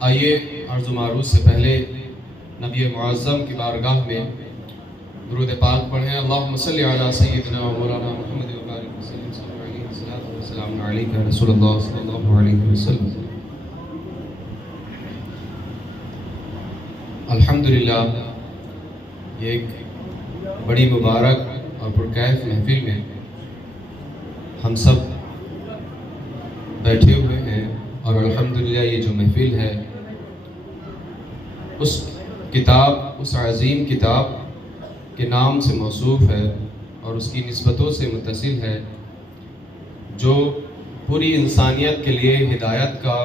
آئیے عرض و معروض سے پہلے نبی معظم کی بارگاہ میں درود پاک پڑھیں۔ اللہم صلی علی سیدنا و مولانا محمد و بارک وسلم صلی اللہ علیہ وسلم السلام علیکم رسول اللہ صلی اللہ علیہ وسلم۔ الحمدللہ یہ ایک بڑی مبارک اور پرکیف محفل میں ہم سب بیٹھے ہوئے ہیں، اور الحمدللہ یہ جو محفل ہے اس عظیم کتاب کے نام سے موصوف ہے اور اس کی نسبتوں سے متصل ہے، جو پوری انسانیت کے لیے ہدایت کا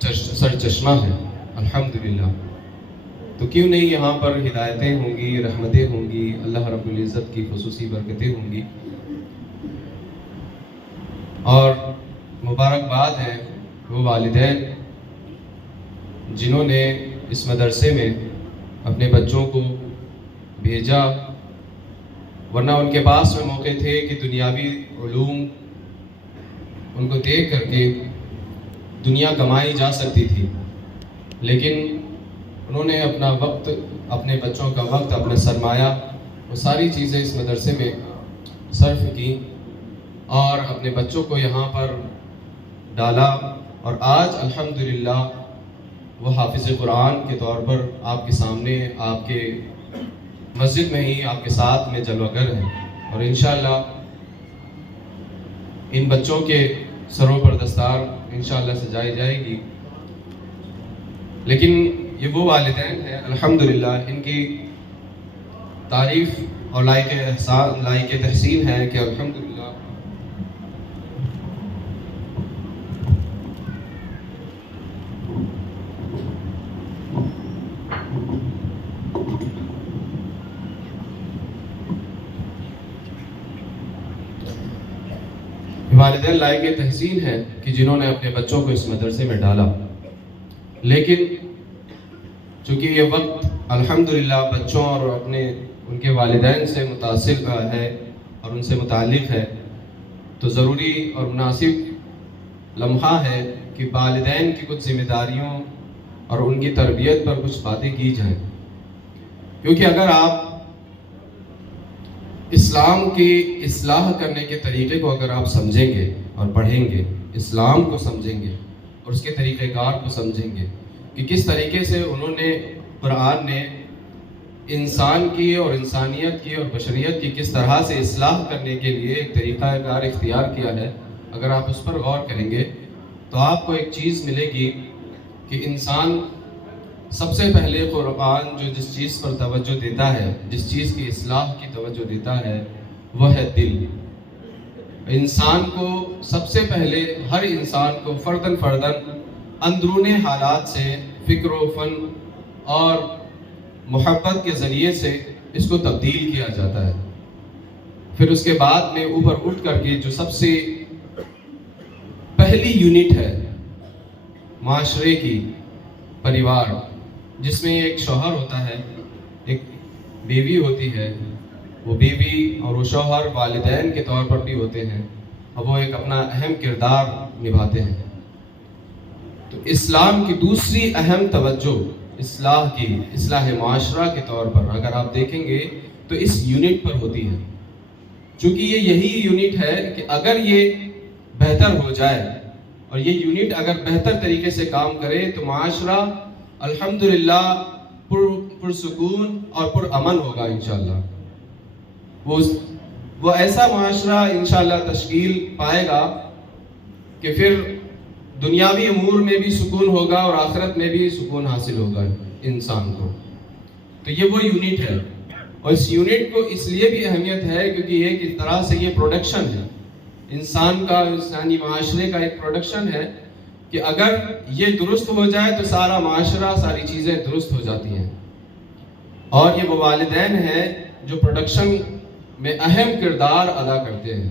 سرچشمہ ہے۔ الحمدللہ تو کیوں نہیں یہاں پر ہدایتیں ہوں گی، رحمتیں ہوں گی، اللہ رب العزت کی خصوصی برکتیں ہوں گی۔ اور مبارکباد ہے وہ والدین جنہوں نے اس مدرسے میں اپنے بچوں کو بھیجا، ورنہ ان کے پاس میں موقع تھے کہ دنیاوی علوم ان کو دیکھ کر کے دنیا کمائی جا سکتی تھی، لیکن انہوں نے اپنا وقت، اپنے بچوں کا وقت، اپنا سرمایہ، وہ ساری چیزیں اس مدرسے میں صرف کی اور اپنے بچوں کو یہاں پر ڈالا، اور آج الحمدللہ وہ حافظ قرآن کے طور پر آپ کے سامنے، آپ کے مسجد میں ہی آپ کے ساتھ میں جلوہ گر ہیں، اور انشاءاللہ ان بچوں کے سروں پر دستار انشاءاللہ سجائی جائے گی۔ لیکن یہ وہ والدین ہیں الحمدللہ، ان کی تعریف اور لائق تحسین ہے کہ الحمدللہ والدین لائق تحسین ہے کہ جنہوں نے اپنے بچوں کو اس مدرسے میں ڈالا۔ لیکن چونکہ یہ وقت الحمدللہ بچوں اور ان کے والدین سے متاثر ہے اور ان سے متعلق ہے، تو ضروری اور مناسب لمحہ ہے کہ والدین کی کچھ ذمہ داریوں اور ان کی تربیت پر کچھ باتیں کی جائیں، کیونکہ اگر آپ اسلام کی اصلاح کرنے کے طریقے کو اگر آپ سمجھیں گے اور پڑھیں گے، اسلام کو سمجھیں گے اور اس کے طریقہ کار کو سمجھیں گے کہ کس طریقے سے قرآن نے انسان کی اور انسانیت کی اور بشریت کی کس طرح سے اصلاح کرنے کے لیے ایک طریقہ کار اختیار کیا ہے، اگر آپ اس پر غور کریں گے تو آپ کو ایک چیز ملے گی کہ انسان سب سے پہلے قرآن جو جس چیز پر توجہ دیتا ہے، جس چیز کی اصلاح کی توجہ دیتا ہے، وہ ہے دل۔ انسان کو سب سے پہلے، ہر انسان کو فرداً اندرونی حالات سے فکر و فن اور محبت کے ذریعے سے اس کو تبدیل کیا جاتا ہے۔ پھر اس کے بعد میں اوپر اٹھ کر کے جو سب سے پہلی یونٹ ہے معاشرے کی، پریوار، جس میں ایک شوہر ہوتا ہے، ایک بیوی ہوتی ہے، وہ بیوی اور وہ شوہر والدین کے طور پر بھی ہوتے ہیں، اور وہ ایک اپنا اہم کردار نبھاتے ہیں۔ تو اسلام کی دوسری اہم توجہ اصلاح معاشرہ کے طور پر اگر آپ دیکھیں گے تو اس یونٹ پر ہوتی ہے، چونکہ یہ یہی یونٹ ہے کہ اگر یہ بہتر ہو جائے اور یہ یونٹ اگر بہتر طریقے سے کام کرے تو معاشرہ الحمدللہ پرسکون اور پرامن ہوگا انشاءاللہ۔ وہ ایسا معاشرہ انشاءاللہ تشکیل پائے گا کہ پھر دنیاوی امور میں بھی سکون ہوگا اور آخرت میں بھی سکون حاصل ہوگا انسان کو۔ تو یہ وہ یونٹ ہے، اور اس یونٹ کو اس لیے بھی اہمیت ہے کیونکہ یہ کس طرح سے یہ پروڈکشن ہے انسان کا، انسانی معاشرے کا ایک پروڈکشن ہے کہ اگر یہ درست ہو جائے تو سارا معاشرہ، ساری چیزیں درست ہو جاتی ہیں، اور یہ وہ والدین ہیں جو پروڈکشن میں اہم کردار ادا کرتے ہیں،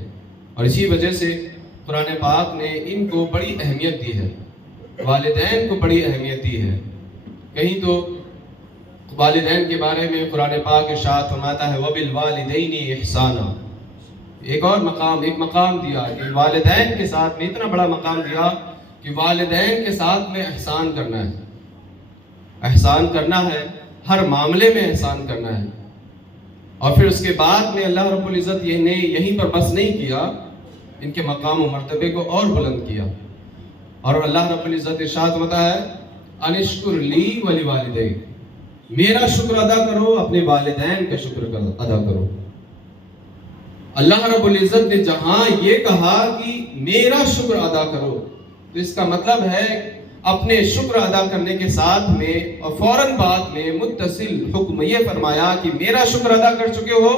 اور اسی وجہ سے قرآن پاک نے ان کو بڑی اہمیت دی ہے، والدین کو بڑی اہمیت دی ہے۔ کہیں تو والدین کے بارے میں قرآن پاک ارشاد فرماتا ہے وَبِالْوَالِدَيْنِ إِحْسَانًا، ایک مقام دیا کہ والدین کے ساتھ میں اتنا بڑا مقام دیا کہ والدین کے ساتھ میں احسان کرنا ہے، احسان کرنا ہے، ہر معاملے میں احسان کرنا ہے۔ اور پھر اس کے بعد میں اللہ رب العزت نے یہیں پر بس نہیں کیا، ان کے مقام و مرتبے کو اور بلند کیا، اور اللہ رب العزت ارشاد ہوتا ہے انشکر لی ولی والدیک، میرا شکر ادا کرو، اپنے والدین کا شکر ادا کرو۔ اللہ رب العزت نے جہاں یہ کہا کہ میرا شکر ادا کرو، تو اس کا مطلب ہے اپنے شکر ادا کرنے کے ساتھ میں اور فوراً بعد میں متصل حکم یہ فرمایا کہ میرا شکر ادا کر چکے ہو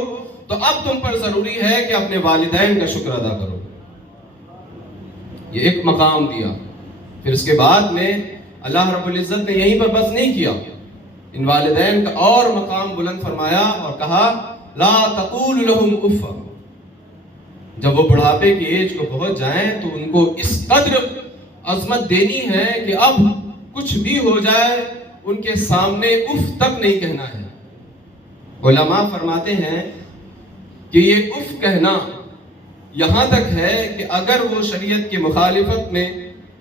تو اب تم پر ضروری ہے کہ اپنے والدین کا شکر ادا کرو۔ یہ ایک مقام دیا۔ پھر اس کے بعد میں اللہ رب العزت نے یہیں پر بس نہیں کیا، ان والدین کا اور مقام بلند فرمایا اور کہا لا تقول لهم اف، جب وہ بڑھاپے کی ایج کو پہنچ جائیں تو ان کو اس قدر عظمت دینی ہے کہ اب کچھ بھی ہو جائے ان کے سامنے اف تک نہیں کہنا ہے۔ علماء فرماتے ہیں کہ یہ اف کہنا یہاں تک ہے کہ اگر وہ شریعت کی مخالفت میں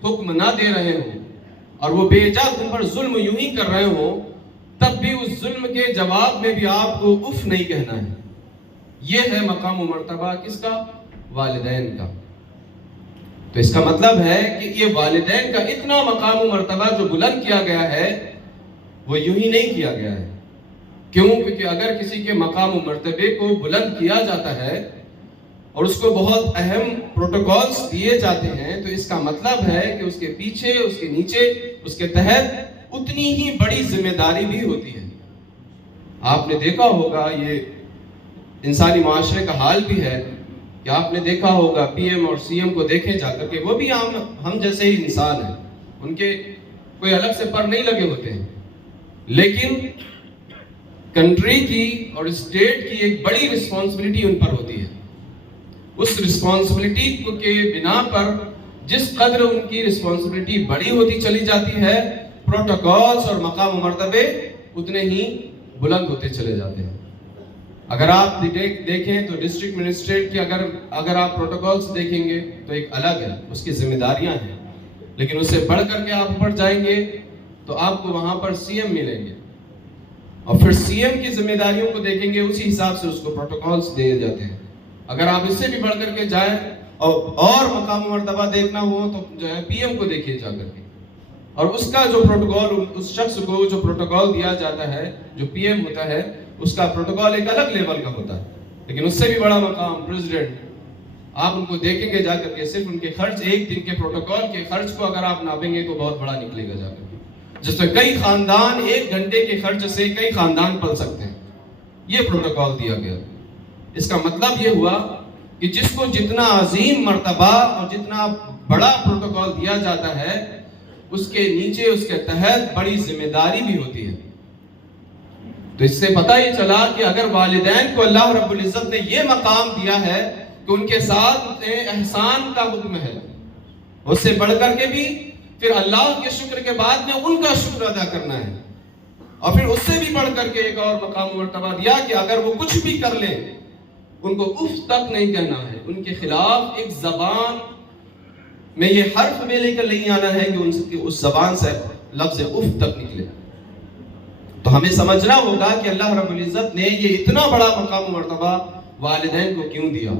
حکم نہ دے رہے ہوں اور وہ بے جا تم پر ظلم یوں ہی کر رہے ہوں، تب بھی اس ظلم کے جواب میں بھی آپ کو اف نہیں کہنا ہے۔ یہ ہے مقام و مرتبہ کس کا؟ والدین کا۔ تو اس کا مطلب ہے کہ یہ والدین کا اتنا مقام و مرتبہ جو بلند کیا گیا ہے وہ یوں ہی نہیں کیا گیا ہے۔ کیوں؟ کیونکہ اگر کسی کے مقام و مرتبے کو بلند کیا جاتا ہے اور اس کو بہت اہم پروٹوکولز دیے جاتے ہیں تو اس کا مطلب ہے کہ اس کے پیچھے، اس کے نیچے، اس کے تحت اتنی ہی بڑی ذمہ داری بھی ہوتی ہے۔ آپ نے دیکھا ہوگا، یہ انسانی معاشرے کا حال بھی ہے کہ آپ نے دیکھا ہوگا پی ایم اور سی ایم کو دیکھیں جا کر کے، وہ بھی ہم جیسے ہی انسان ہیں، ان کے کوئی الگ سے پر نہیں لگے ہوتے ہیں، لیکن کنٹری کی اور اسٹیٹ کی ایک بڑی رسپانسبلٹی ان پر ہوتی ہے۔ اس رسپانسبلٹی کے بنا پر جس قدر ان کی رسپانسبلٹی بڑی ہوتی چلی جاتی ہے، پروٹوکولز اور مقام و مرتبے اتنے ہی بلند ہوتے چلے جاتے ہیں۔ اگر آپ دیکھیں تو ڈسٹرکٹ منسٹریٹ کی اگر آپ پروٹوکولز دیکھیں گے تو ایک الگ ہے، اس کی ذمہ داریاں ہیں، لیکن اس سے بڑھ کر کے آپ اوپر جائیں گے تو آپ کو وہاں پر سی ایم ملیں گے، اور پھر سی ایم کی ذمہ داریوں کو دیکھیں گے، اسی حساب سے اس کو پروٹوکولز دیے جاتے ہیں۔ اگر آپ اس سے بھی بڑھ کر کے جائیں اور مقام و مرتبہ دیکھنا ہو تو جو ہے پی ایم کو دیکھیے جا کر کے، اور اس کا جو پروٹوکول، اس شخص کو جو پروٹوکول دیا جاتا ہے، جو پی ایم ہوتا ہے، اس کا پروٹوکول ایک الگ لیول کا ہوتا ہے، لیکن اس سے بھی بڑا مقام پریزیڈنٹ، آپ ان کو دیکھیں گے جا کر کے، صرف ان کے خرچ، ایک دن کے پروٹوکول کے خرچ کو اگر آپ ناپیں گے تو بہت بڑا نکلے گا جا کر کے، جس میں کئی خاندان ایک گھنٹے کے خرچ سے کئی خاندان پل سکتے ہیں۔ یہ پروٹوکول دیا گیا۔ اس کا مطلب یہ ہوا کہ جس کو جتنا عظیم مرتبہ اور جتنا بڑا پروٹوکول دیا جاتا ہے، اس کے نیچے، اس کے تحت بڑی ذمہ داری بھی ہوتی ہے۔ تو اس سے پتہ یہ چلا کہ اگر والدین کو اللہ رب العزت نے یہ مقام دیا ہے کہ ان کے ساتھ احسان کا حکم ہے، اس سے بڑھ کر کے بھی پھر اللہ کے شکر کے بعد میں ان کا شکر ادا کرنا ہے، اور پھر اس سے بھی بڑھ کر کے ایک اور مقام مرتبہ دیا کہ اگر وہ کچھ بھی کر لیں ان کو اف تک نہیں کہنا ہے، ان کے خلاف ایک زبان میں یہ حرف میں لے کر نہیں آنا ہے کہ اس زبان سے لفظ اف تک نکلے۔ تو ہمیں سمجھنا ہوگا کہ اللہ رب العزت نے یہ اتنا بڑا مقام مرتبہ والدین کو کیوں دیا۔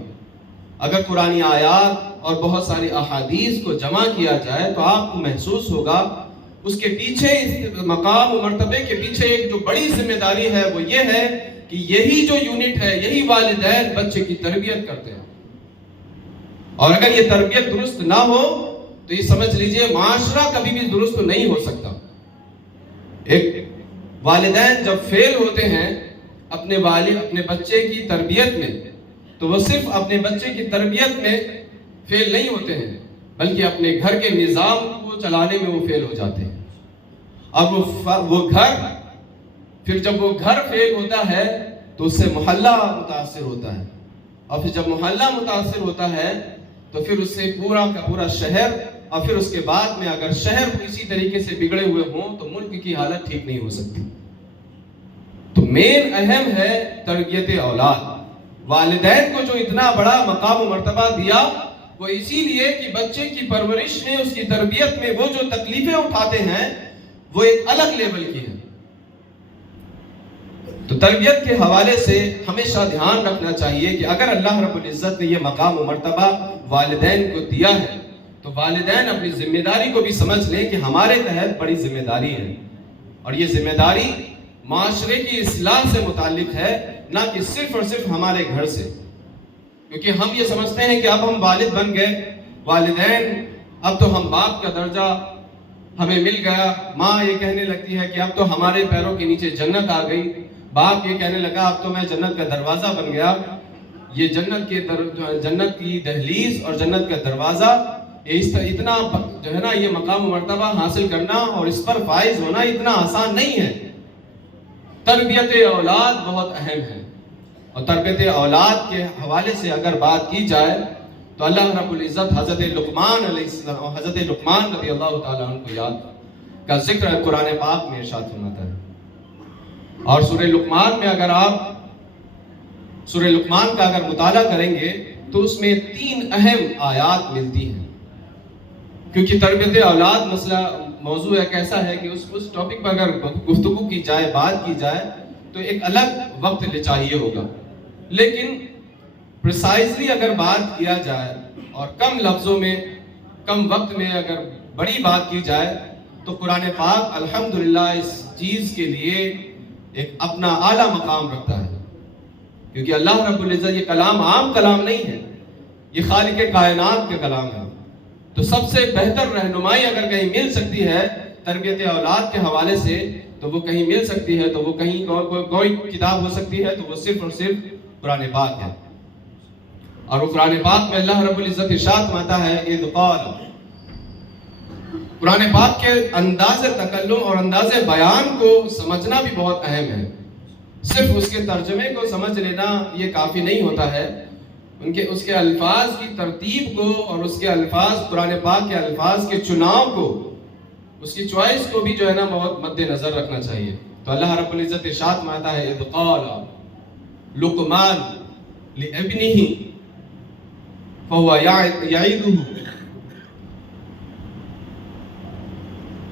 اگر قرآنی آیات اور بہت ساری احادیث کو جمع کیا جائے تو آپ کو محسوس ہوگا اس کے پیچھے، اس مقام و مرتبے کے پیچھے ایک جو بڑی ذمہ داری ہے وہ یہ ہے کہ یہی جو یونٹ ہے، یہی والدین بچے کی تربیت کرتے ہیں، اور اگر یہ تربیت درست نہ ہو تو یہ سمجھ لیجئے معاشرہ کبھی بھی درست نہیں ہو سکتا۔ ایک والدین جب فیل ہوتے ہیں اپنے بچے کی تربیت میں، تو وہ صرف اپنے بچے کی تربیت میں فیل نہیں ہوتے ہیں بلکہ اپنے گھر کے نظام کو چلانے میں وہ فیل ہو جاتے ہیں۔ اب وہ گھر، پھر جب وہ گھر فیل ہوتا ہے تو اس سے محلہ متاثر ہوتا ہے، اور پھر جب محلہ متاثر ہوتا ہے تو پھر اس سے پورا کا پورا شہر، اور پھر اس کے بعد میں اگر شہر اسی طریقے سے بگڑے ہوئے ہوں تو ملک کی حالت ٹھیک نہیں ہو سکتی۔ تو مین اہم ہے تربیت اولاد۔ والدین کو جو اتنا بڑا مقام و مرتبہ دیا وہ اسی لیے کہ بچے کی پرورش میں، اس کی تربیت میں وہ جو تکلیفیں اٹھاتے ہیں وہ ایک الگ لیول کی ہیں۔ تو تربیت کے حوالے سے ہمیشہ دھیان رکھنا چاہیے کہ اگر اللہ رب العزت نے یہ مقام و مرتبہ والدین کو دیا ہے تو والدین اپنی ذمہ داری کو بھی سمجھ لیں کہ ہمارے تحت بڑی ذمہ داری ہے، اور یہ ذمہ داری معاشرے کی اصلاح سے متعلق ہے، نہ کہ صرف اور صرف ہمارے گھر سے۔ کیونکہ ہم یہ سمجھتے ہیں کہ اب ہم والد بن گئے، والدین، اب تو ہم باپ کا درجہ ہمیں مل گیا، ماں یہ کہنے لگتی ہے کہ اب تو ہمارے پیروں کے نیچے جنت آ گئی، باپ یہ کہنے لگا اب تو میں جنت کا دروازہ بن گیا۔ یہ جنت کی دہلیز اور جنت کا دروازہ، اتنا جو ہے نا یہ مقام و مرتبہ حاصل کرنا اور اس پر فائز ہونا اتنا آسان نہیں ہے۔ تربیت اولاد بہت اہم ہے، اور تربیت اولاد کے حوالے سے اگر بات کی جائے تو اللہ رب العزت حضرت لقمان علیہ السلام، حضرت لقمان رضی اللہ تعالیٰ عنہ کو یاد کا ذکر قرآن پاک میں ارشاد فرماتا ہے۔ اور سورہ لقمان میں اگر آپ سورہ لقمان کا اگر مطالعہ کریں گے تو اس میں 3 اہم آیات ملتی ہیں، کیونکہ تربیت اولاد مسئلہ موضوع ایک ایسا ہے کہ اس ٹاپک پر اگر گفتگو کی جائے، بات کی جائے تو ایک الگ وقت چاہیے ہوگا، لیکن پریسائزلی اگر بات کیا جائے اور کم لفظوں میں، کم وقت میں اگر بڑی بات کی جائے تو قرآن پاک الحمدللہ اس چیز کے لیے ایک اپنا اعلیٰ مقام رکھتا ہے، کیونکہ اللہ رب العزت یہ کلام عام کلام نہیں ہے، یہ خالق کائنات کا کلام ہے۔ تو سب سے بہتر رہنمائی اگر کہیں مل سکتی ہے تربیت اولاد کے حوالے سے تو وہ کہیں مل سکتی ہے، تو وہ کہیں کوئی کتاب ہو سکتی ہے تو وہ صرف اور صرف قرآن پاک ہے۔ اور وہ قرآن پاک میں اللہ رب العزت ارشاد فرماتا ہے اذ قال، قرآن پاک کے انداز تکلم اور انداز بیان کو سمجھنا بھی بہت اہم ہے، صرف اس کے ترجمے کو سمجھ لینا یہ کافی نہیں ہوتا ہے، اس کے الفاظ کی ترتیب کو اور اس کے الفاظ، قرآن پاک کے الفاظ کے چناؤ کو، اس کی چوائس کو بھی جو ہے نا بہت مد نظر رکھنا چاہیے۔ تو اللہ رب العزت ارشاد فرماتا ہے اذ قال لقمان لابنہ فهو یعظہ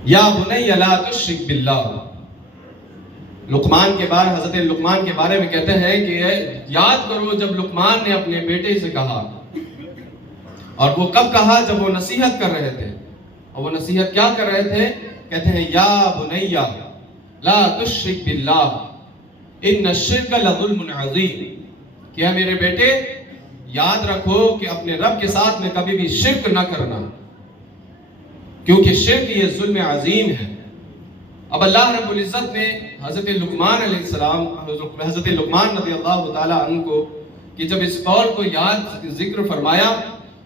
یا بنی لا تشرک باللہ۔ لقمان کے بارے، حضرت لقمان کے بارے میں کہتے ہیں کہ یاد کرو جب لقمان نے اپنے بیٹے سے کہا، اور وہ کب کہا؟ جب وہ نصیحت کر رہے تھے، اور وہ نصیحت کیا کر رہے تھے؟ کہتے ہیں یا بنی لا تشرک باللہ ان الشرک لظلم عظیم، کہ اے میرے بیٹے یاد رکھو کہ اپنے رب کے ساتھ میں کبھی بھی شرک نہ کرنا، کیونکہ شرک یہ ظلم عظیم ہے۔ اب اللہ رب العزت نے حضرت لقمان علیہ السلام، حضرت لقمان رضی اللہ تعالیٰ عنہ کو کہ جب اس قول کو یاد ذکر فرمایا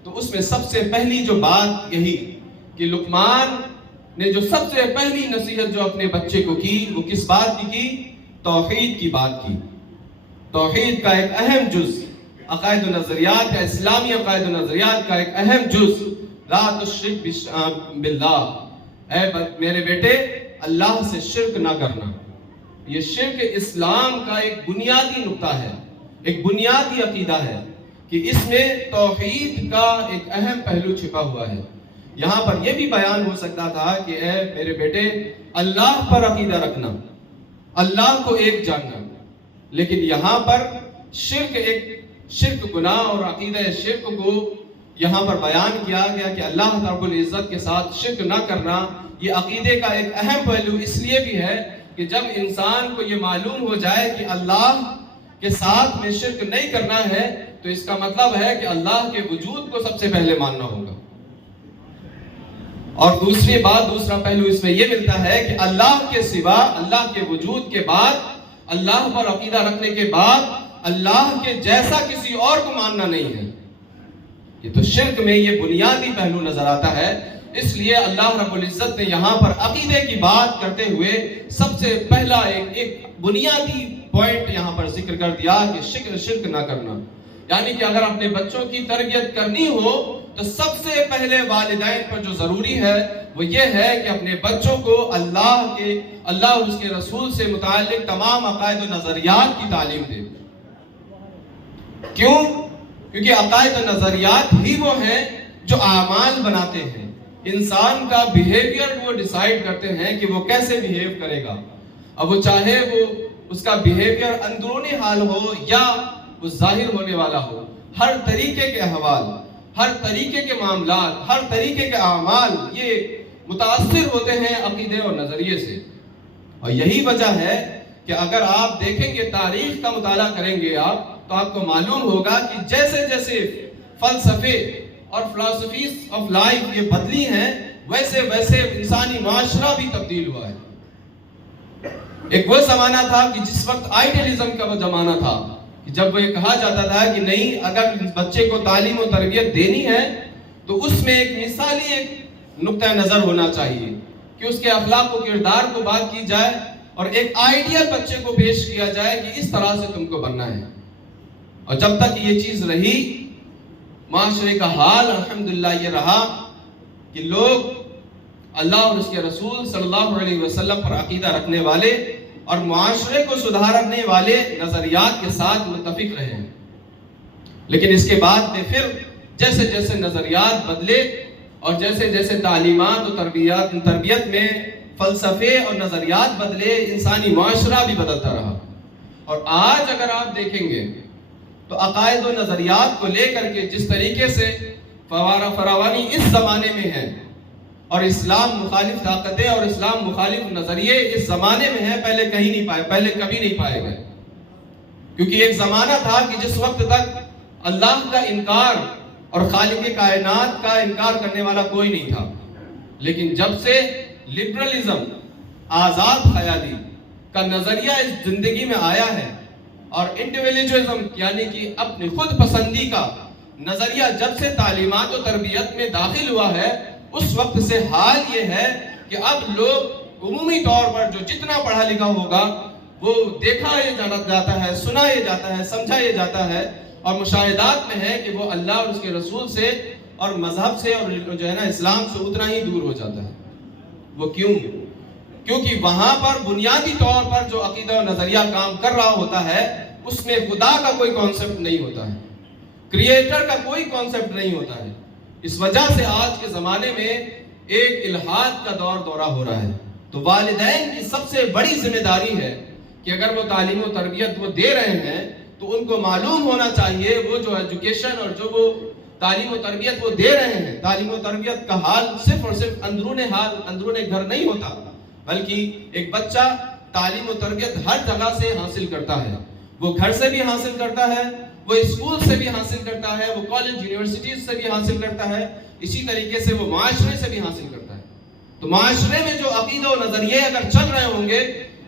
تو اس میں سب سے پہلی جو بات یہی کہ لقمان نے جو سب سے پہلی نصیحت جو اپنے بچے کو کی وہ کس بات کی؟ توحید کی بات کی۔ توحید کا ایک اہم جز، عقائد و نظریات کا، اسلامی عقائد و نظریات کا ایک اہم جز، لا تشرک باللہ، اے میرے بیٹے اللہ سے شرک نہ کرنا۔ یہ شرک اسلام کا ایک بنیادی نقطہ ہے، ایک بنیادی عقیدہ ہے کہ اس میں توحید کا ایک اہم پہلو چھپا ہوا ہے۔ یہاں پر یہ بھی بیان ہو سکتا تھا کہ اے میرے بیٹے اللہ پر عقیدہ رکھنا، اللہ کو ایک جاننا، لیکن یہاں پر شرک گناہ اور عقیدہ شرک کو یہاں پر بیان کیا گیا کہ اللہ رب العزت کے ساتھ شرک نہ کرنا یہ عقیدے کا ایک اہم پہلو اس لیے بھی ہے کہ جب انسان کو یہ معلوم ہو جائے کہ اللہ کے ساتھ میں شرک نہیں کرنا ہے تو اس کا مطلب ہے کہ اللہ کے وجود کو سب سے پہلے ماننا ہوگا۔ اور دوسری بات، دوسرا پہلو اس میں یہ ملتا ہے کہ اللہ کے سوا، اللہ کے وجود کے بعد، اللہ پر عقیدہ رکھنے کے بعد اللہ کے جیسا کسی اور کو ماننا نہیں ہے۔ یہ تو شرک میں یہ بنیادی پہلو نظر آتا ہے، اس لیے اللہ رب العزت نے یہاں پر عقیدے کی بات کرتے ہوئے سب سے پہلا ایک بنیادی پوائنٹ یہاں پر ذکر کر دیا کہ شرک نہ کرنا، یعنی کہ اگر اپنے بچوں کی تربیت کرنی ہو تو سب سے پہلے والدین پر جو ضروری ہے وہ یہ ہے کہ اپنے بچوں کو اللہ اس کے رسول سے متعلق تمام عقائد و نظریات کی تعلیم دے۔ کیوں؟ کیونکہ عقائد و نظریات ہی وہ ہیں جو اعمال بناتے ہیں، انسان کا بیہیویئر وہ ڈیسائیڈ کرتے ہیں کہ وہ کیسے بیہیو کرے گا. اب وہ چاہے وہ اس کا بیہیویئر اندرونی حال ہو یا وہ ظاہر ہونے والا ہو، ہر طریقے کے احوال، ہر طریقے کے معاملات، ہر طریقے کے اعمال یہ متاثر ہوتے ہیں عقیدے اور نظریے سے. اور یہی وجہ ہے کہ اگر آپ دیکھیں گے، تاریخ کا مطالعہ کریں گے آپ، تو آپ کو معلوم ہوگا کہ جیسے جیسے فلسفے اور فلسفیز آف لائف یہ بدلی ہیں، ویسے ویسے انسانی معاشرہ بھی تبدیل ہوا ہے. ایک وہ زمانہ تھا کہ جس وقت آئیڈیلزم کا وہ زمانہ تھا کہ جب وہ یہ کہا جاتا تھا کہ نہیں، اگر بچے کو تعلیم و تربیت دینی ہے تو اس میں ایک مثالی ایک نقطہ نظر ہونا چاہیے کہ اس کے اخلاق و کردار کو بات کی جائے اور ایک آئیڈیل بچے کو پیش کیا جائے کہ اس طرح سے تم کو بننا ہے. اور جب تک یہ چیز رہی، معاشرے کا حال الحمدللہ یہ رہا کہ لوگ اللہ اور اس کے رسول صلی اللہ علیہ وسلم پر عقیدہ رکھنے والے اور معاشرے کو سدھارنے والے نظریات کے ساتھ متفق رہے ہیں. لیکن اس کے بعد میں پھر جیسے جیسے نظریات بدلے اور جیسے جیسے تعلیمات و تربیت میں فلسفے اور نظریات بدلے، انسانی معاشرہ بھی بدلتا رہا. اور آج اگر آپ دیکھیں گے تو عقائد و نظریات کو لے کر کے جس طریقے سے فراوانی اس زمانے میں ہے اور اسلام مخالف طاقتیں اور اسلام مخالف نظریے اس زمانے میں ہیں، پہلے کہیں نہیں پائے، پہلے کبھی نہیں پائے گئے. کیونکہ ایک زمانہ تھا کہ جس وقت تک اللہ کا انکار اور خالق کائنات کا انکار کرنے والا کوئی نہیں تھا. لیکن جب سے لبرلزم، آزاد خیالی کا نظریہ اس زندگی میں آیا ہے اور انڈیویجولزم یعنی کہ اپنی خود پسندی کا نظریہ جب سے تعلیمات و تربیت میں داخل ہوا ہے، اس وقت سے حال یہ ہے کہ اب لوگ عمومی طور پر جو جتنا پڑھا لکھا ہوگا وہ دیکھا یہ جاتا ہے، سنا یہ جاتا ہے، سمجھا یہ جاتا ہے اور مشاہدات میں ہے کہ وہ اللہ اور اس کے رسول سے اور مذہب سے اور جو ہے نا اسلام سے اتنا ہی دور ہو جاتا ہے. وہ کیونکہ وہاں پر بنیادی طور پر جو عقیدہ و نظریہ کام کر رہا ہوتا ہے اس میں خدا کا کوئی کانسیپٹ نہیں ہوتا ہے، کریٹر کا کوئی کانسیپٹ نہیں ہوتا ہے. اس وجہ سے آج کے زمانے میں ایک الحاد کا دورہ ہو رہا ہے. تو والدین کی سب سے بڑی ذمہ داری ہے کہ اگر وہ تعلیم و تربیت وہ دے رہے ہیں تو ان کو معلوم ہونا چاہیے وہ جو ایجوکیشن اور جو وہ تعلیم و تربیت وہ دے رہے ہیں، تعلیم و تربیت کا حال صرف اور صرف اندرون گھر نہیں ہوتا، بلکہ ایک بچہ تعلیم و تربیت ہر جگہ سے حاصل کرتا ہے. وہ گھر سے بھی حاصل کرتا ہے، وہ اسکول سے بھی حاصل کرتا ہے، وہ کالج یونیورسٹیز سے بھی حاصل کرتا ہے، اسی طریقے سے وہ معاشرے سے بھی حاصل کرتا ہے. تو معاشرے میں جو عقیدہ و نظریے اگر چل رہے ہوں گے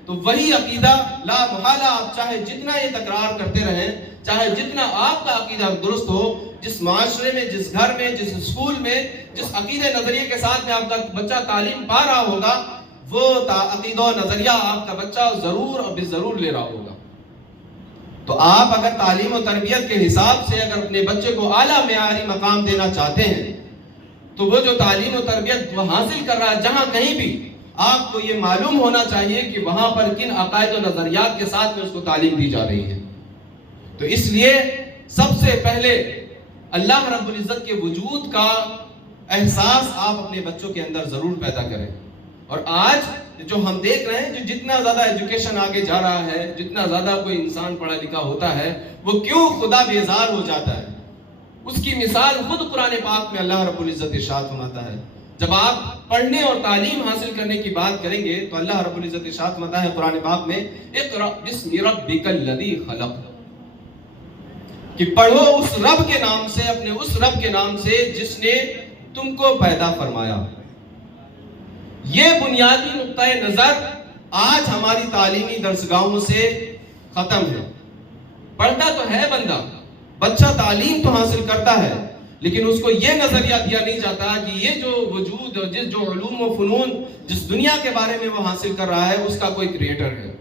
تو وہی عقیدہ لا محالہ آپ چاہے جتنا یہ تکرار کرتے رہیں، چاہے جتنا آپ کا عقیدہ درست ہو، جس معاشرے میں، جس گھر میں، جس اسکول میں، جس عقیدہ نظریے کے ساتھ میں آپ کا بچہ تعلیم پا رہا ہوگا، وہ عقیدہ و نظریہ آپ کا بچہ ضرور اور ضرور لے رہا ہوگا. تو آپ اگر تعلیم و تربیت کے حساب سے اگر اپنے بچے کو اعلیٰ معیاری مقام دینا چاہتے ہیں تو وہ جو تعلیم و تربیت وہ حاصل کر رہا ہے جہاں کہیں بھی، آپ کو یہ معلوم ہونا چاہیے کہ وہاں پر کن عقائد و نظریات کے ساتھ میں اس کو تعلیم دی جا رہی ہے. تو اس لیے سب سے پہلے اللہ رب العزت کے وجود کا احساس آپ اپنے بچوں کے اندر ضرور پیدا کریں. اور آج جو ہم دیکھ رہے ہیں، جو جتنا زیادہ ایجوکیشن آگے جا رہا ہے، جتنا زیادہ کوئی انسان پڑھا لکھا ہوتا ہے، وہ کیوں خدا بیزار ہو جاتا ہے. اس کی مثال خود قرآن پاک میں اللہ رب العزت ارشاد فرماتا ہے. جب آپ پڑھنے اور تعلیم حاصل کرنے کی بات کریں گے تو اللہ رب العزت ارشاد فرماتا ہے قرآن پاک میں، اقرأ بسم ربک الذی خلق، کہ پڑھو اس رب کے نام سے، اپنے اس رب کے نام سے جس نے تم کو پیدا فرمایا. یہ بنیادی نقطہ نظر آج ہماری تعلیمی درسگاہوں سے ختم ہے. پڑھتا تو ہے بچہ تعلیم تو حاصل کرتا ہے، لیکن اس کو یہ نظریہ دیا نہیں جاتا کہ یہ جو وجود اور جو علوم و فنون جس دنیا کے بارے میں وہ حاصل کر رہا ہے اس کا کوئی کریٹر ہے.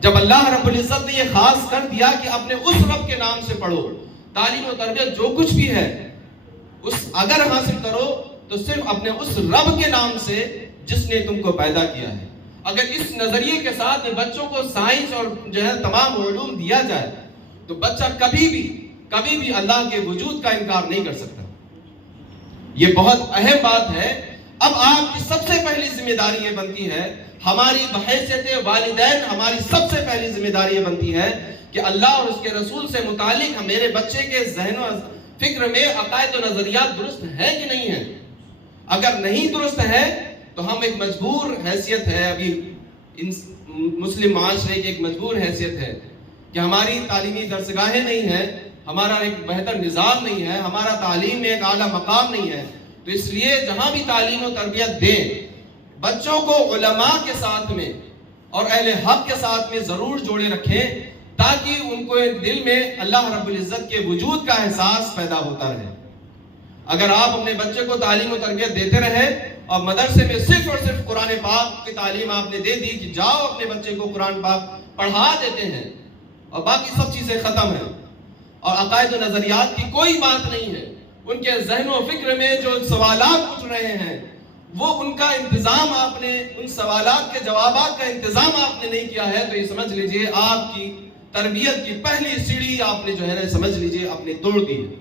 جب اللہ رب العزت نے یہ خاص کر دیا کہ اپنے اس رب کے نام سے پڑھو، تعلیم و تربیت جو کچھ بھی ہے اس اگر حاصل کرو تو صرف اپنے اس رب کے نام سے جس نے تم کو پیدا کیا ہے. اگر اس نظریے کے ساتھ بچوں کو سائنس اور جو ہے تمام علوم دیا جائے تو بچہ کبھی بھی اللہ کے وجود کا انکار نہیں کر سکتا۔ یہ بہت اہم بات ہے۔ اب آپ کی سب سے پہلی ذمہ داری یہ بنتی ہے، ہماری بحیثیت والدین ہماری سب سے پہلی ذمہ داری یہ بنتی ہے کہ اللہ اور اس کے رسول سے متعلق میرے بچے کے ذہن و فکر میں عقائد و نظریات درست ہے کہ نہیں ہے۔ اگر نہیں درست ہے تو ہم ایک مجبور حیثیت ہے، ابھی مسلم معاشرے کی ایک مجبور حیثیت ہے کہ ہماری تعلیمی درسگاہیں نہیں ہیں، ہمارا ایک بہتر نظام نہیں ہے، ہمارا تعلیم میں ایک اعلیٰ مقام نہیں ہے۔ تو اس لیے جہاں بھی تعلیم و تربیت دیں، بچوں کو علماء کے ساتھ میں اور اہل حق کے ساتھ میں ضرور جوڑے رکھیں، تاکہ ان کو دل میں اللہ رب العزت کے وجود کا احساس پیدا ہوتا رہے۔ اگر آپ اپنے بچے کو تعلیم و تربیت دیتے رہے اور مدرسے میں صرف اور صرف قرآن پاک کی تعلیم آپ نے دے دی کہ جاؤ اپنے بچے کو قرآن پاک پڑھا دیتے ہیں اور باقی سب چیزیں ختم ہیں اور عقائد و نظریات کی کوئی بات نہیں ہے، ان کے ذہن و فکر میں جو سوالات اٹھ رہے ہیں وہ ان کا انتظام آپ نے، ان سوالات کے جوابات کا انتظام آپ نے نہیں کیا ہے، تو یہ سمجھ لیجئے آپ کی تربیت کی پہلی سیڑھی آپ نے جو ہے سمجھ لیجئے اپنی توڑ دی ہے۔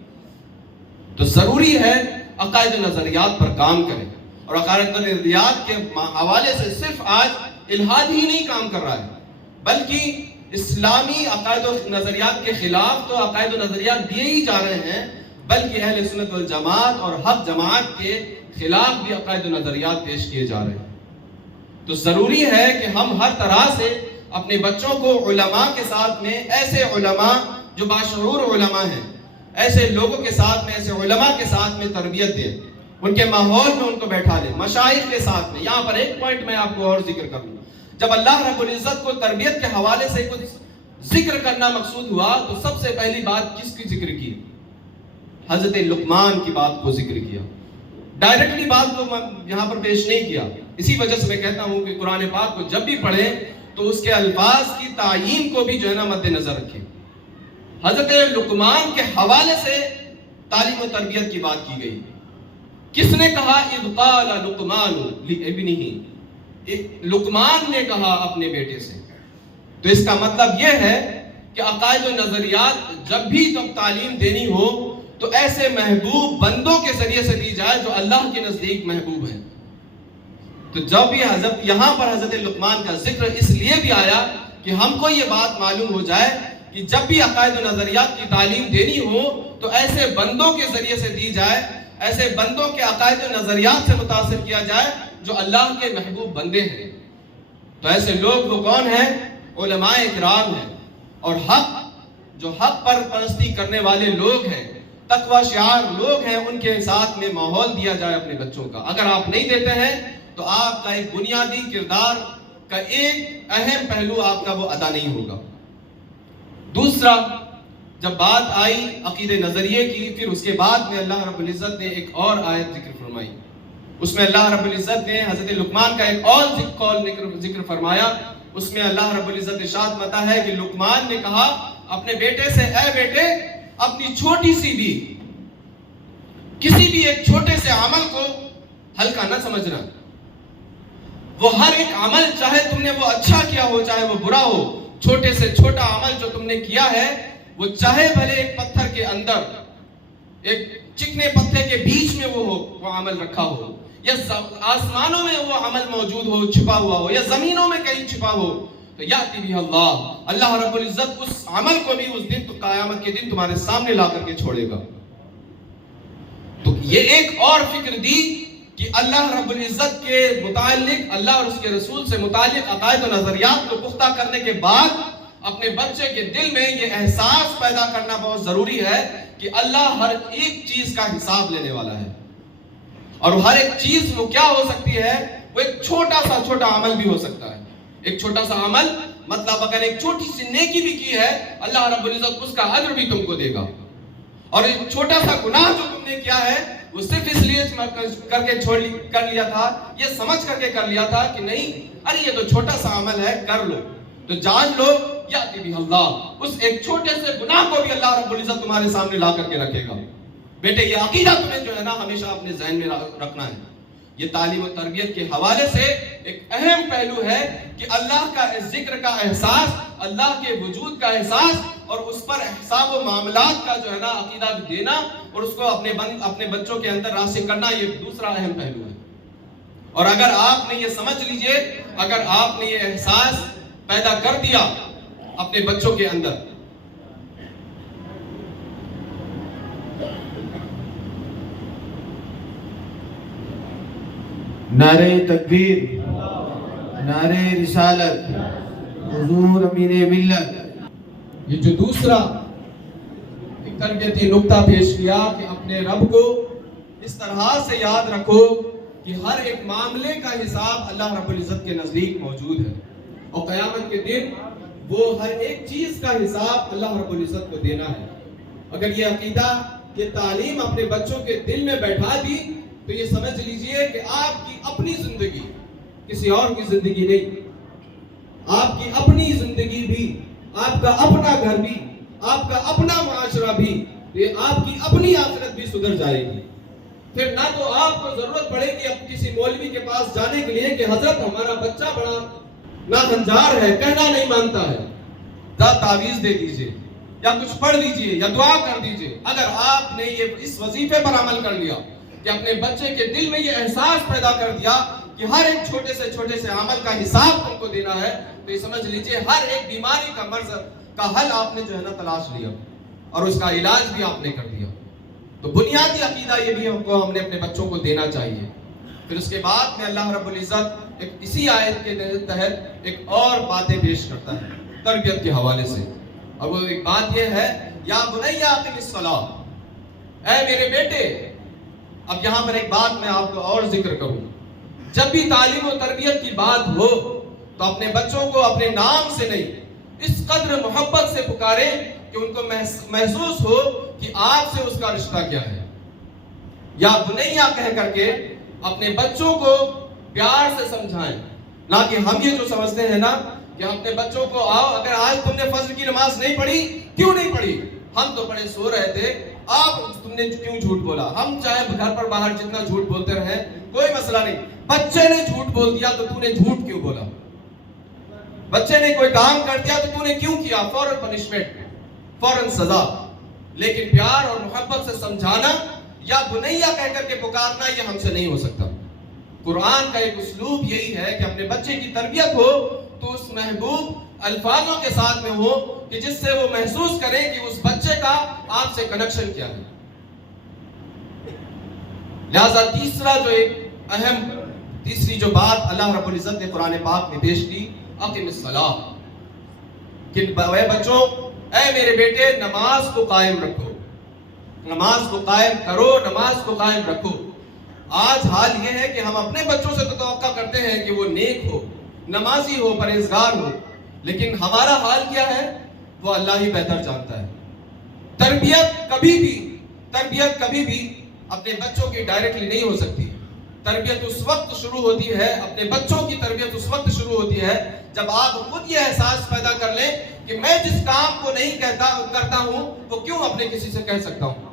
تو ضروری ہے عقائد و نظریات پر کام کریں، اور عقائد و نظریات کے حوالے سے صرف آج الہاد ہی نہیں کام کر رہا ہے، بلکہ اسلامی عقائد و نظریات کے خلاف تو عقائد و نظریات دیے ہی جا رہے ہیں، بلکہ اہل سنت والجماعت اور حق جماعت کے خلاف بھی عقائد و نظریات پیش کیے جا رہے ہیں۔ تو ضروری ہے کہ ہم ہر طرح سے اپنے بچوں کو علماء کے ساتھ میں، ایسے علماء جو باشعور علماء ہیں، ایسے لوگوں کے ساتھ میں، ایسے علماء کے ساتھ میں تربیت دیں، ان کے ماحول میں ان کو بیٹھا لیں، مشائخ کے ساتھ میں۔ یہاں پر ایک پوائنٹ میں آپ کو اور ذکر کر لوں، جب اللہ رب العزت کو تربیت کے حوالے سے کچھ ذکر کرنا مقصود ہوا تو سب سے پہلی بات کس کی ذکر کی؟ حضرت لقمان کی بات کو ذکر کیا، ڈائریکٹلی بات کو یہاں پر پیش نہیں کیا۔ اسی وجہ سے میں کہتا ہوں کہ قرآن پاک کو جب بھی پڑھیں تو اس کے الفاظ کی تعیین کو بھی جو ہے نا مد نظر رکھیں۔ حضرت لقمان کے حوالے سے تعلیم و تربیت کی بات کی گئی۔ کس نے کہا؟ اذ قال لقمان لابنہ، لقمان نے کہا اپنے بیٹے سے۔ تو اس کا مطلب یہ ہے کہ عقائد و نظریات جب بھی تعلیم دینی ہو تو ایسے محبوب بندوں کے ذریعے سے دی جائے جو اللہ کے نزدیک محبوب ہیں۔ تو جب بھی یہاں پر حضرت لقمان کا ذکر اس لیے بھی آیا کہ ہم کو یہ بات معلوم ہو جائے کہ جب بھی عقائد و نظریات کی تعلیم دینی ہو تو ایسے بندوں کے ذریعے سے دی جائے، ایسے بندوں کے عقائد و نظریات سے متاثر کیا جائے جو اللہ کے محبوب بندے ہیں۔ تو ایسے لوگ وہ کون ہیں؟ علماء اکرام ہیں، اور جو حق پر پرستی کرنے والے لوگ ہیں، تقوی شعار لوگ ہیں، ان کے ساتھ میں ماحول دیا جائے اپنے بچوں کا۔ اگر آپ نہیں دیتے ہیں تو آپ کا ایک بنیادی کردار کا ایک اہم پہلو آپ کا وہ ادا نہیں ہوگا۔ دوسرا، جب بات آئی عقیدے نظریے کی، پھر اس کے بعد میں اللہ رب العزت نے ایک اور آیت ذکر فرمائی۔ اس میں اللہ رب العزت نے حضرت لقمان کا ایک اور ذکر فرمایا۔ اس میں اللہ رب العزت ارشاد فرماتا ہے کہ لقمان نے کہا اپنے بیٹے سے، اے بیٹے، اپنی چھوٹی سی بھی، کسی بھی ایک چھوٹے سے عمل کو ہلکا نہ سمجھنا۔ وہ ہر ایک عمل، چاہے تم نے وہ اچھا کیا ہو چاہے وہ برا ہو، چھوٹے سے چھوٹا عمل جو تم نے کیا ہے، وہ چاہے بھلے ایک پتھر کے اندر، ایک چکنے پتھر کے بیچ میں وہ عمل رکھا ہو، یا آسمانوں میں وہ عمل موجود ہو، چھپا ہوا ہو، یا زمینوں میں کہیں چھپا ہو، تو یاتی بھی اللہ رب العزت اس عمل کو بھی اس دن، قیامت کے دن تمہارے سامنے لا کر کے چھوڑے گا۔ تو یہ ایک اور فکر دی کہ اللہ رب العزت کے متعلق، اللہ اور اس کے رسول سے متعلق عقائد و نظریات کو پختہ کرنے کے بعد اپنے بچے کے دل میں یہ احساس پیدا کرنا بہت ضروری ہے کہ اللہ ہر ایک چیز کا حساب لینے والا ہے، اور ہر ایک چیز وہ کیا ہو سکتی ہے؟ وہ ایک چھوٹا عمل بھی ہو سکتا ہے۔ ایک چھوٹا سا عمل، مطلب اگر ایک چھوٹی سی نیکی بھی کی ہے، اللہ رب العزت اس کا اجر بھی تم کو دے گا، اور ایک چھوٹا سا گناہ جو تم نے کیا ہے وہ صرف اس لیے کر لیا تھا، یہ سمجھ کر کے کر لیا تھا کہ نہیں، ارے یہ تو چھوٹا سا عمل ہے، کر لو، تو جان لو یاتی بھی اللہ، اس ایک چھوٹے سے گناہ کو بھی اللہ رب العزت تمہارے سامنے لا کر کے رکھے گا۔ بیٹے یہ عقیدہ تمہیں جو ہے نا ہمیشہ اپنے ذہن میں رکھنا ہے۔ یہ تعلیم و تربیت کے حوالے سے ایک اہم پہلو ہے کہ اللہ کا ذکر کا احساس، اللہ کے وجود کا احساس اور اس پر حساب و معاملات کا جو ہے نا عقیدہ دینا اور اس کو اپنے بچوں کے اندر راسخ کرنا، یہ دوسرا اہم پہلو ہے۔ اور اگر آپ نے یہ سمجھ لیجئے، اگر آپ نے یہ احساس پیدا کر دیا اپنے بچوں کے اندر، نعرہ تکبیر، نعرہ رسالت، حضور امین ملت۔ یہ جو دوسرا ایک تربیتی نقطہ پیش کیا کہ اپنے رب کو اس طرح سے یاد رکھو کہ ہر ایک معاملے کا حساب اللہ رب العزت کے نزدیک موجود ہے، اور قیامت کے دن وہ ہر ایک چیز کا حساب اللہ رب العزت کو دینا ہے۔ اگر یہ عقیدہ، یہ تعلیم اپنے بچوں کے دل میں بیٹھا دی تو یہ سمجھ لیجئے کہ آپ کی اپنی زندگی کسی اور کی زندگی نہیں، آپ کی اپنی زندگی بھی، آپ کا اپنا گھر بھی، آپ کا اپنا معاشرہ بھی، یہ آپ کی اپنی آخرت بھی سدھر جائے گی۔ پھر نہ تو آپ کو ضرورت پڑے گی اب کسی مولوی کے پاس جانے کے لیے کہ حضرت ہمارا بچہ بڑا ناہنجار ہے، کہنا نہیں مانتا ہے، تعویذ دے دیجئے یا کچھ پڑھ دیجئے یا دعا کر دیجئے۔ اگر آپ نے یہ اس وظیفے پر عمل کر لیا کہ اپنے بچے کے دل میں یہ احساس پیدا کر دیا کہ ہر ایک چھوٹے سے عمل کا حساب تم کو دینا ہے، تو یہ سمجھ لیجئے ہر ایک بیماری کا مرض کا حل آپ نے جو ہے نا تلاش لیا اور اس کا علاج بھی آپ نے کر دیا۔ تو بنیادی عقیدہ یہ بھی ہم نے اپنے بچوں کو دینا چاہیے۔ پھر اس کے بعد میں اللہ رب العزت اسی آیت کے تحت ایک اور باتیں پیش کرتا ہے تربیت کے حوالے سے، اور وہ ایک بات یہ ہے، یا بنی اقم الصلاۃ، اے میرے بیٹے۔ اب یہاں پر ایک بات میں آپ کو اور ذکر کروں، جب بھی تعلیم و تربیت کی بات ہو تو اپنے بچوں کو اپنے نام سے نہیں، اس قدر محبت سے پکارے کہ ان کو محسوس ہو کہ آپ سے اس کا رشتہ کیا ہے۔ یا بنیا کہہ کر کے اپنے بچوں کو پیار سے سمجھائیں، نہ کہ ہم یہ جو سمجھتے ہیں نا کہ اپنے بچوں کو آؤ، اگر آج تم نے فجر کی نماز نہیں پڑھی، کیوں نہیں پڑھی؟ ہم تو بڑے سو رہے تھے، تم نے کیوں جھوٹ بولا؟ ہم چاہے گھر پر باہر جتنا جھوٹ بولتے رہیں کوئی مسئلہ نہیں، بچے نے جھوٹ بول دیا تو تو نے جھوٹ کیوں بولا؟ بچے نے کوئی کام کر دیا تو تو نے کیوں کیا؟ فوراً پنشمنٹ، فوراً سزا۔ لیکن پیار اور محبت سے سمجھانا یا بنیا کہہ کر کے پکارنا یہ ہم سے نہیں ہو سکتا۔ قرآن کا ایک اسلوب یہی ہے کہ اپنے بچے کی تربیت ہو تو اس محبوب الفاظوں کے ساتھ میں ہو کہ جس سے وہ محسوس کرے کہ اس بچے کا آپ سے کنیکشن کیا ہے۔ لہذا تیسری جو بات اللہ رب العزت نے قرآن پاک میں پیش کی، اقم الصلاۃ، کہ اے بچوں، اے میرے بیٹے، نماز کو قائم رکھو، نماز کو قائم کرو، نماز کو قائم رکھو۔ آج حال یہ ہے کہ ہم اپنے بچوں سے تو توقع کرتے ہیں کہ وہ نیک ہو، نمازی ہو، پرہیزگار ہو، لیکن ہمارا حال کیا ہے وہ اللہ ہی بہتر جانتا ہے۔ تربیت کبھی بھی اپنے بچوں کی ڈائریکٹلی نہیں ہو سکتی۔ تربیت اس وقت شروع ہوتی ہے، اپنے بچوں کی تربیت اس وقت شروع ہوتی ہے جب آپ خود یہ احساس پیدا کر لیں کہ میں جس کام کو نہیں کرتا ہوں وہ کیوں اپنے کسی سے کہہ سکتا ہوں۔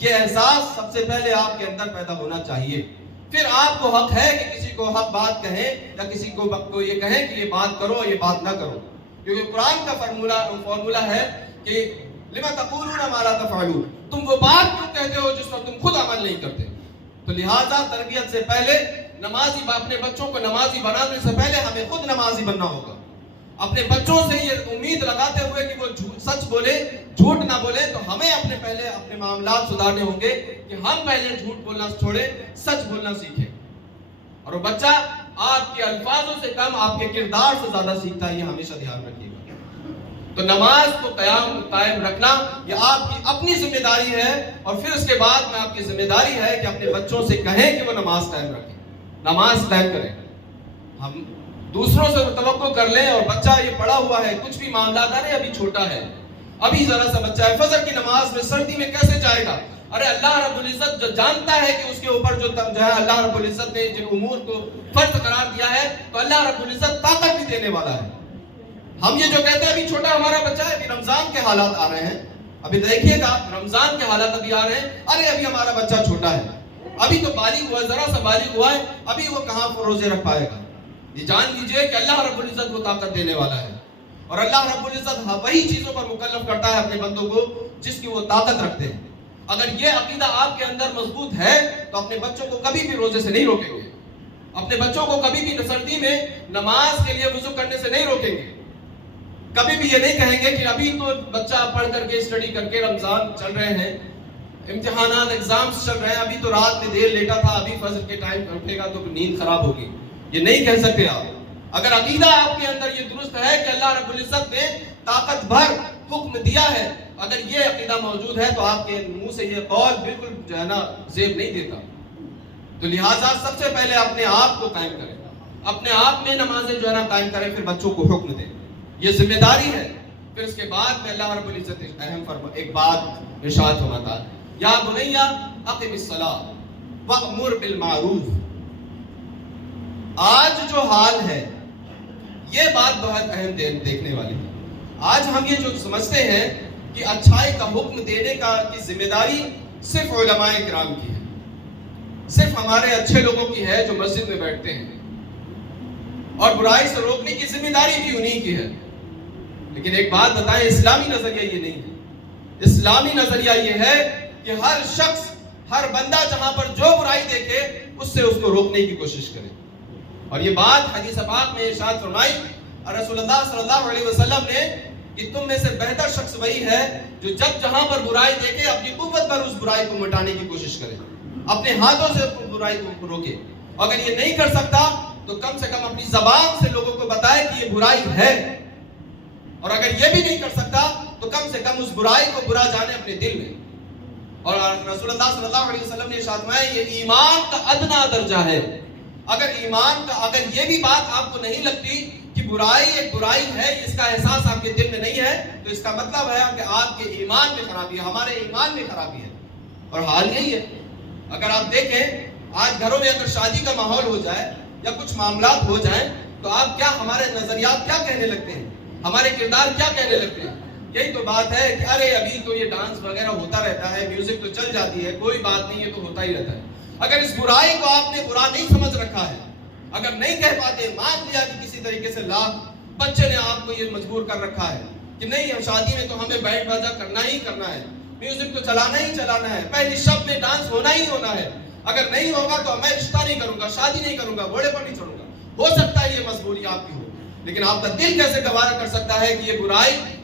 یہ احساس سب سے پہلے آپ کے اندر پیدا ہونا چاہیے۔ پھر آپ کو حق ہے کہ کسی کو حق بات کہیں یا کسی کو یہ کہیں کہ یہ بات کرو، یہ بات نہ کرو، کیونکہ قرآن کا فارمولہ ہے کہ لما تقولون ما لا تفعلون، تم وہ بات کیوں کہتے ہو جس پر تم خود عمل نہیں کرتے۔ تو لہٰذا تربیت سے پہلے اپنے بچوں کو نمازی بنانے سے پہلے ہمیں خود نمازی بننا ہوگا۔ اپنے بچوں سے یہ امید لگاتے ہوئے کہ وہ سچ بولے، جھوٹ نہ بولے، تو ہمیں پہلے اپنے معاملات سدھارنے ہوں گے کہ ہم پہلے جھوٹ بولنا چھوڑیں، سچ بولنا سیکھیں۔ اور وہ بچہ آپ کے الفاظوں سے کم آپ کے کردار سے زیادہ سیکھتا ہے، یہ ہمیشہ دھیان رکھیے گا۔ تو نماز کو قائم رکھنا یہ آپ کی اپنی ذمہ داری ہے، اور پھر اس کے بعد میں آپ کی ذمہ داری ہے کہ اپنے بچوں سے کہیں کہ وہ نماز قائم رکھیں، نماز قائم کریں۔ ہم دوسروں سے توقع کر لیں اور بچہ یہ پڑا ہوا ہے، کچھ بھی معاملات آ رہے، ابھی چھوٹا ہے، ابھی ذرا سا بچہ ہے، فجر کی نماز میں سردی میں کیسے جائے گا؟ ارے اللہ رب العزت جو جانتا ہے کہ اس کے اوپر جو ہے اللہ رب العزت نے جن امور کو فرض قرار دیا ہے، تو اللہ رب العزت طاقت بھی دینے والا ہے۔ ہم یہ جو کہتے ہیں ابھی چھوٹا ہمارا بچہ ہے، ابھی رمضان کے حالات آ رہے ہیں، ابھی دیکھیے گا رمضان کے حالات ابھی آ رہے ہیں، ارے ابھی ہمارا بچہ چھوٹا ہے، ابھی تو بالغ ہوا ہے، ذرا سا بالغ ہوا ہے، ابھی وہ کہاں روزے رکھ پائے گا؟ یہ جان لیجئے کہ اللہ رب العزت کو طاقت دینے والا ہے، اور اللہ رب العزت وہی چیزوں پر مکلف کرتا ہے اپنے بندوں کو جس کی وہ طاقت رکھتے ہیں۔ اگر یہ عقیدہ آپ کے اندر مضبوط ہے تو اپنے بچوں کو کبھی بھی روزے سے نہیں روکیں گے، اپنے بچوں کو کبھی بھی سردی میں نماز کے لیے وضو کرنے سے نہیں روکیں گے، کبھی بھی یہ نہیں کہیں گے کہ ابھی تو بچہ پڑھ کر کے اسٹڈی کر کے رمضان چل رہے ہیں، امتحانات ایگزامز چل رہے ہیں، ابھی تو رات میں دیر لیٹا تھا، ابھی فجر کے ٹائم اٹھے گا تو نیند خراب ہوگی، یہ نہیں کہہ سکتے آپ۔ اگر عقیدہ آپ کے اندر یہ درست ہے کہ اللہ رب العزت نے طاقت بھر حکم دیا ہے، اگر یہ عقیدہ موجود ہے تو آپ کے منہ سے یہ قول بالکل جو ہے نا زیب نہیں دیتا۔ تو لہٰذا سب سے پہلے اپنے آپ کو قائم کریں، اپنے آپ میں نمازیں جو ہے نا قائم کریں، پھر بچوں کو حکم دیں، یہ ذمہ داری ہے۔ پھر اس کے بعد میں اللہ رب العزت اہم ایک بات ارشاد فرماتا ہے، یا بنی اقم الصلاۃ وامر بالمعروف۔ آج جو حال ہے یہ بات بہت اہم دیکھنے والی ہے۔ آج ہم یہ جو سمجھتے ہیں کہ اچھائی کا حکم دینے کی ذمہ داری صرف علماء کرام کی ہے، صرف ہمارے اچھے لوگوں کی ہے جو مسجد میں بیٹھتے ہیں، اور برائی سے روکنے کی ذمہ داری بھی انہی کی ہے۔ لیکن ایک بات بتائیں، اسلامی نظریہ یہ نہیں ہے۔ اسلامی نظریہ یہ ہے کہ ہر شخص، ہر بندہ جہاں پر جو برائی دیکھے اس کو روکنے کی کوشش کرے۔ اور یہ بات حدیث پاک میں ارشاد فرمائی اور رسول اللہ صلی اللہ علیہ وسلم نے کہ تم میں سے بہتر شخص وہی ہے جو جہاں پر برائی دیکھے اپنی قوت پر اس برائی کو مٹانے کی کوشش کرے، اپنے ہاتھوں سے برائی کو روکے۔ اگر یہ نہیں کر سکتا تو کم سے کم اپنی زبان سے لوگوں کو بتائے کہ یہ برائی ہے، اور اگر یہ بھی نہیں کر سکتا تو کم سے کم اس برائی کو برا جانے اپنے دل میں۔ اور رسول اللہ صلی اللہ علیہ وسلم نے ارشاد فرمایا یہ ایمان کا ادنا درجہ ہے۔ اگر یہ بھی بات آپ کو نہیں لگتی کہ برائی ایک برائی ہے، اس کا احساس آپ کے دل میں نہیں ہے، تو اس کا مطلب ہے کہ آپ کے ایمان میں خرابی ہے، ہمارے ایمان میں خرابی ہے۔ اور حال یہی ہے، اگر آپ دیکھیں آج گھروں میں اگر شادی کا ماحول ہو جائے یا کچھ معاملات ہو جائیں تو آپ کیا، ہمارے نظریات کیا کہنے لگتے ہیں، ہمارے کردار کیا کہنے لگتے ہیں؟ یہی تو بات ہے کہ ارے ابھی تو یہ ڈانس وغیرہ ہوتا رہتا ہے، میوزک تو چل جاتی ہے، کوئی بات نہیں، یہ تو ہوتا ہی رہتا ہے۔ اگر اس برائی کو آپ نے برا نہیں سمجھ رکھا ہے، اگر نہیں کہہ پاتے، مان لیا کہ کسی طریقے سے بچے نے آپ کو یہ مجبور کر رکھا ہے کہ نہیں شادی میں تو ہمیں بینڈ باجا کرنا ہی کرنا ہے، میوزک تو چلانا ہی چلانا ہے، پہلی شب میں ڈانس ہونا ہی ہونا ہے، اگر نہیں ہوگا تو میں رشتہ نہیں کروں گا، شادی نہیں کروں گا، گھوڑے پر نہیں چڑھوں گا۔ ہو سکتا ہے یہ مجبوری آپ کی ہو، لیکن آپ کا دل کیسے گوارا کر سکتا ہے کہ یہ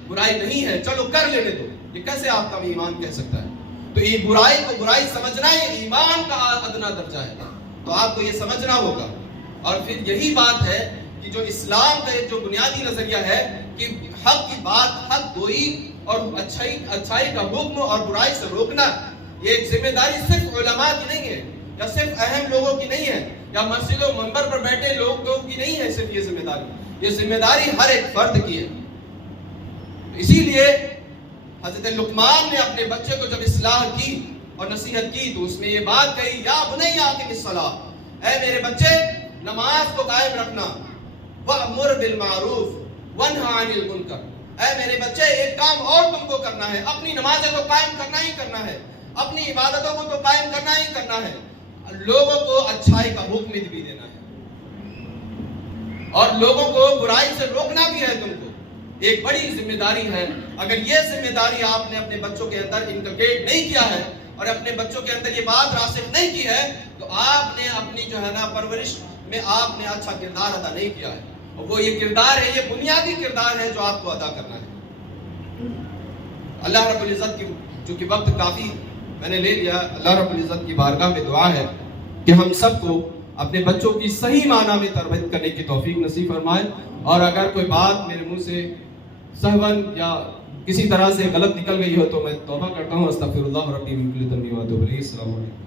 برائی نہیں ہے، چلو کر لینے دو؟ یہ کیسے آپ کا ایمان کہہ سکتا ہے؟ تو یہ برائی کو برائی سمجھنا یہ ایمان کا ادنا درجہ ہے، تو آپ کو یہ سمجھنا ہوگا۔ اور پھر یہی بات ہے کہ جو اسلام کا جو بنیادی نظریہ ہے کہ حق کی بات، حق گوئی اور اچھائی کا حکم اور برائی سے روکنا، یہ ایک ذمہ داری صرف علماء کی نہیں ہے، یا صرف اہم لوگوں کی نہیں ہے، یا مسجد و منبر پر بیٹھے لوگوں کی نہیں ہے صرف یہ ذمہ داری، یہ ذمہ داری ہر ایک فرد کی ہے۔ اسی لیے حضرت لقمان نے اپنے بچے کو جب اصلاح کی اور نصیحت کی تو اس نے یہ بات کہی، یا بنی اقم الصلاۃ، اے میرے بچے نماز کو قائم رکھنا، وَأْمُرْ بِالْمَعْرُوفِ وَانْهَ عَنِ الْمُنْكَرِ، اے میرے بچے ایک کام اور تم کو کرنا ہے، اپنی نمازیں تو قائم کرنا ہی کرنا ہے، اپنی عبادتوں کو تو قائم کرنا ہی کرنا ہے، لوگوں کو اچھائی کا حکم بھی دینا ہے، اور لوگوں کو برائی سے روکنا بھی ہے۔ تم کو ایک بڑی ذمہ داری ہے۔ اگر یہ ذمہ داری آپ نے اپنے بچوں کے اندر انکلکیٹ نہیں کیا ہے اور اپنے بچوں کے اندر یہ بات راسخ نہیں کی ہے تو آپ نے اپنی جو ہے نا پرورش میں آپ نے اچھا کردار ادا نہیں کیا ہے، اور وہ یہ کردار ہے، یہ بنیادی کردار ہے جو آپ کو ادا کرنا ہے۔ اللہ رب العزت کی چونکہ وقت کافی میں نے لے لیا، اللہ رب العزت کی بارگاہ میں دعا ہے کہ ہم سب کو اپنے بچوں کی صحیح معنی میں تربیت کرنے کی توفیق نصیب فرمائے، اور اگر کوئی بات میرے منہ سے سہون یا کسی طرح سے غلط نکل گئی ہو تو میں توبہ کرتا ہوں، استغفر اللہ ربی من کل ذنب و اتوب الیہ۔ السلام علیکم۔